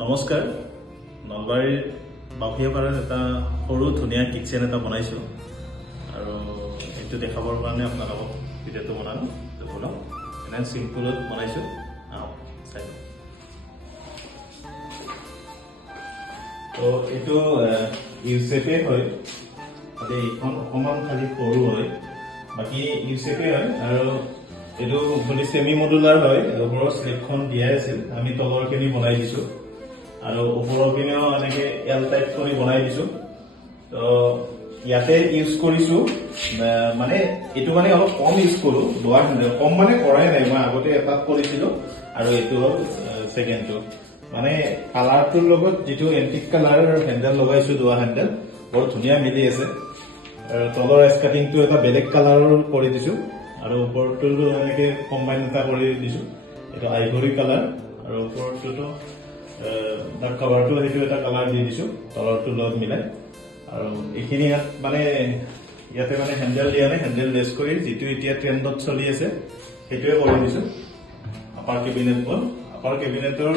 নমস্কাৰ নলবাৰীৰ বাফিয়াপাৰাত এটা সৰু ধুনীয়া কিটচেন এটা বনাইছোঁ আৰু এইটো দেখাবৰ কাৰণে আপোনালোকক ভিডিঅ'টো বনালোঁ বলক এনে চিম্পুলত বনাইছোঁ চাই তো এইটো ইউচেপে হয় এইখন অকণমান খালি সৰু হয় বাকী ইউচেপে হয় আৰু এইটো বুলি সেমি মডুলাৰ হয় ওপৰৰ স্লেবখন দিয়াই আছিল আমি তলৰখিনি বনাই দিছোঁ আৰু ওপৰৰ পিনেও এনেকে এল টাইপ কৰি বনাই দিছোঁ তো ইয়াতে ইউজ কৰিছোঁ মানে এইটো মানে অলপ কম ইউজ কৰোঁ লোৱাৰ কম মানে কৰাই নাই মই আগতে এটাত কৰিছিলোঁ আৰু এইটো হ'ল ছেকেণ্ডটো মানে কালাৰটোৰ লগত যিটো এণ্টিক কালাৰ হেণ্ডেল লগাইছোঁ দুৱা হেণ্ডেল বৰ ধুনীয়া মিলি আছে আৰু তলৰ স্কাৰ্টিংটো এটা বেলেগ কালাৰৰ কৰি দিছোঁ আৰু ওপৰটো এনেকে কম্বাইন এটা কৰি দিছোঁ এইটো আইভৰি কালাৰ আৰু ওপৰটোতো তাৰ কভাৰটো সেইটো এটা কালাৰ দি দিছোঁ তলৰটো লগত মিলাই আৰু এইখিনি মানে ইয়াতে মানে হেণ্ডেল দিয়া নাই হেণ্ডেল লেছ কৰি যিটো এতিয়া ট্ৰেণ্ডত চলি আছে সেইটোৱে কৰি দিছোঁ আপাৰ কেবিনেটবোৰ আপাৰ কেবিনেটৰ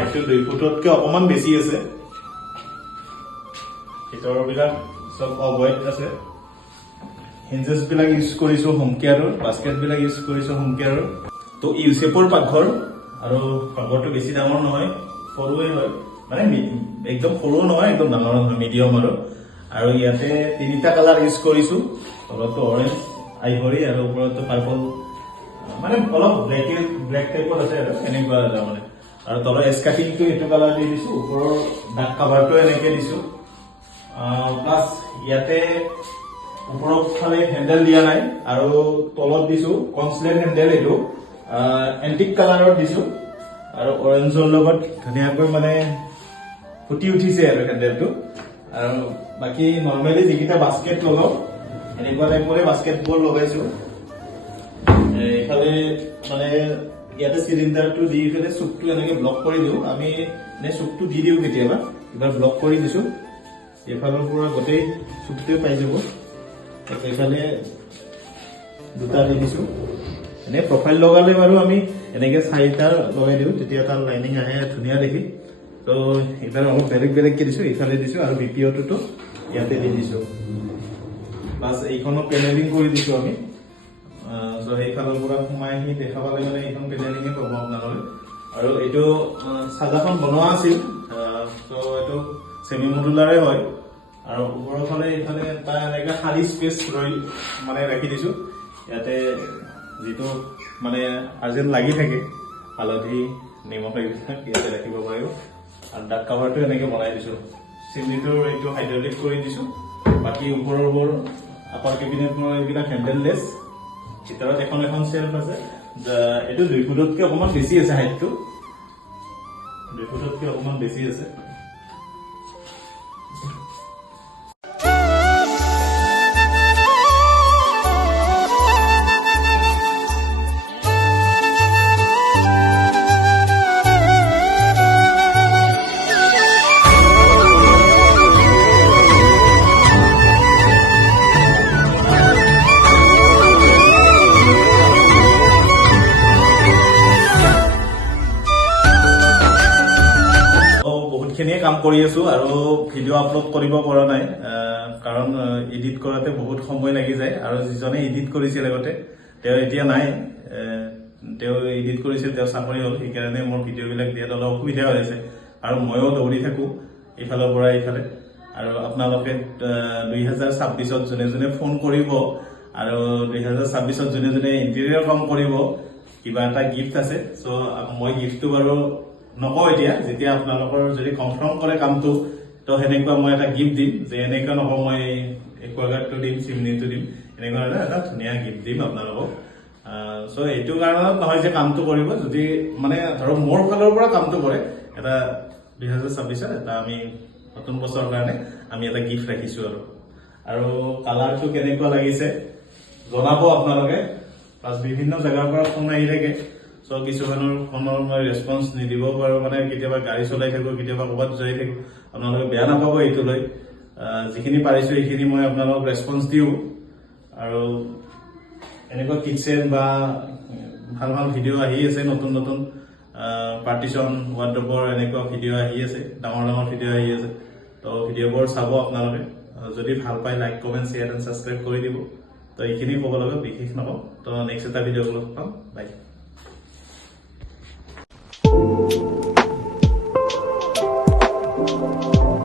এইটো 2 ফুটতকৈ অকণমান বেছি আছে ভিতৰবিলাক চব অবৈধ আছে হিঞ্জেছ বিলাক ইউজ কৰিছোঁ হোম কেয়াৰৰ বাস্কেট বিলাক ইউজ কৰিছোঁ হোম কেয়াৰৰ তো ইউচেপৰ পাকঘৰ আৰু পাকঘৰটো বেছি ডাঙৰ নহয় সৰুৱে হয় মানে একদম সৰু নহয় একদম ডাঙৰ নহয় মিডিয়াম আৰু ইয়াতে 3টা কালাৰ ইউজ কৰিছোঁ তলতো অৰেঞ্জ আইভৰি আৰু ওপৰতো পাৰ্পল মানে অলপ ব্লেক টাইপৰ আছে আৰু এনেকুৱা এটা মানে আৰু তলৰ স্কাৰ্টিংটো এইটো কালাৰ দি দিছোঁ ওপৰৰ ডাক কাভাৰটো এনেকে দিছোঁ প্লাছ ইয়াতে ওপৰৰ ফালে হেণ্ডেল দিয়া নাই আৰু তলত দিছোঁ কনসলেট হেণ্ডেল এইটো এণ্টিক কালাৰত দিছোঁ আৰু অৰেঞ্জৰ লগত ধুনীয়াকৈ মানে ফুটি উঠিছে আৰু হেণ্ডেলটো আৰু বাকী নৰ্মেলি যিকেইটা বাস্কেট লগাওঁ এনেকুৱা টাইপৰে বাস্কেটবোৰ লগাইছোঁ এইফালে মানে ইয়াতে চিলিণ্ডাৰটো দি পেলাই চুকটো এনেকে ব্লক কৰি দিওঁ আমি এনে চুকটো দি দিওঁ কেতিয়াবা এবাৰ ব্লক কৰি দিছোঁ এইফালৰ পৰা গোটেই চুকটোৱে পাই যাব এইফালে 2টা দি দিছোঁ এনে প্ৰফাইল লগালে বাৰু আমি এনেকে 4টা লগাই দিওঁ তেতিয়া তাৰ লাইনিং আহে ধুনীয়া দেখি তো এইফালে অলপ বেলেগকে দিছোঁ এইফালে দিছোঁ আৰু বিপিঅ'টোতো ইয়াতে দি দিছোঁ প্লাছ এইখনো পেনেলিং কৰি দিছোঁ আমি তো সেইফালৰ পৰা সোমাই আহি দেখা পালে মানে এইখন পেনেলিঙে পাব আপোনালোকে আৰু এইটো চাজাখন বনোৱা আছিল তো এইটো ছেমি মডুলাৰে হয় আৰু ওপৰৰ ফালে এইফালে এটা এনেকৈ খালী স্পেচ মানে ৰাখি দিছোঁ ইয়াতে যিটো মানে আৰ্জেণ্ট লাগি থাকে হালধি নিমখ এইবিলাক ইয়াতে ৰাখিব পাৰিব আৰু ডাক কাভাৰটো এনেকৈ বনাই দিছোঁ চিমনিটোৰ এইটো হাইড্ৰলিক কৰি দিছোঁ বাকী ওপৰবোৰ আপাৰ কেবিনেটৰ এইবিলাক হেণ্ডেললেছ ভিতৰত এখন চেল্ফ আছে এইটো 2 ফুটতকৈ অকণমান বেছি আছে হাইটটো 2 ফুটতকৈ অকণমান বেছি আছে বহুতখিনিয়ে কাম কৰি আছোঁ আৰু ভিডিঅ' আপলোড কৰিব পৰা নাই কাৰণ এডিট কৰাতে বহুত সময় লাগি যায় আৰু যিজনে এডিট কৰিছিল আগতে তেওঁ এতিয়া নাই তেওঁ এডিট কৰিছিল তেওঁ চাকৰি হ'ল সেইকাৰণে মোৰ ভিডিঅ'বিলাক দিয়াত অলপ অসুবিধা হৈ আছে আৰু ময়ো দৌৰি থাকোঁ ইফালৰ পৰা ইফালে আৰু আপোনালোকে 2026ত যোনে ফোন কৰিব আৰু 2026ত যোনে ইণ্টেৰিয়ৰ কাম কৰিব কিবা এটা গিফ্ট আছে চ' মই গিফ্টটো বাৰু নকওঁ এতিয়া যেতিয়া আপোনালোকৰ যদি কনফাৰ্ম কৰে কামটো তো সেনেকুৱা মই এটা গিফ্ট দিম যে এনেকুৱা নকওঁ মই একুৱাগাৰ্ডটো দিম চিমনিটো দিম এনেকুৱা এটা ধুনীয়া গিফ্ট দিম আপোনালোকক চ' এইটো কাৰণত নহয় যে কামটো কৰিব যদি মানে ধৰক মোৰ ফালৰ পৰা কামটো কৰে এটা 2026ত এটা আমি নতুন বছৰৰ কাৰণে আমি এটা গিফ্ট ৰাখিছোঁ আৰু কালাৰটো কেনেকুৱা লাগিছে জনাব আপোনালোকে প্লাছ বিভিন্ন জেগাৰ পৰা ফোন আহি থাকে চ' কিছুমানৰ ফোনৰ মই ৰেছপন্স নিদিব পাৰোঁ মানে কেতিয়াবা গাড়ী চলাই থাকোঁ কেতিয়াবা ক'ৰবাত যাই থাকোঁ আপোনালোকে বেয়া নাপাব এইটো লৈ যিখিনি পাৰিছোঁ সেইখিনি মই আপোনালোকক ৰেছপন্স দিওঁ আৰু এনেকুৱা কিটচেন বা ভাল ভিডিঅ' আহি আছে নতুন পাৰ্টিশ্যন ৱাৰ্ড্ৰবৰ এনেকুৱা ভিডিঅ' আহি আছে, ডাঙৰ ভিডিঅ' আহি আছে। তো ভিডিঅ'বোৰ চাব আপোনালোকে। যদি ভাল পায় like comment share and subscribe কৰি দিব। তো এইখিনি ক'ব লাগে, বিশেষ নকওঁ। তো নেক্সট এটা ভিডিঅ' লগ পাম। বাই।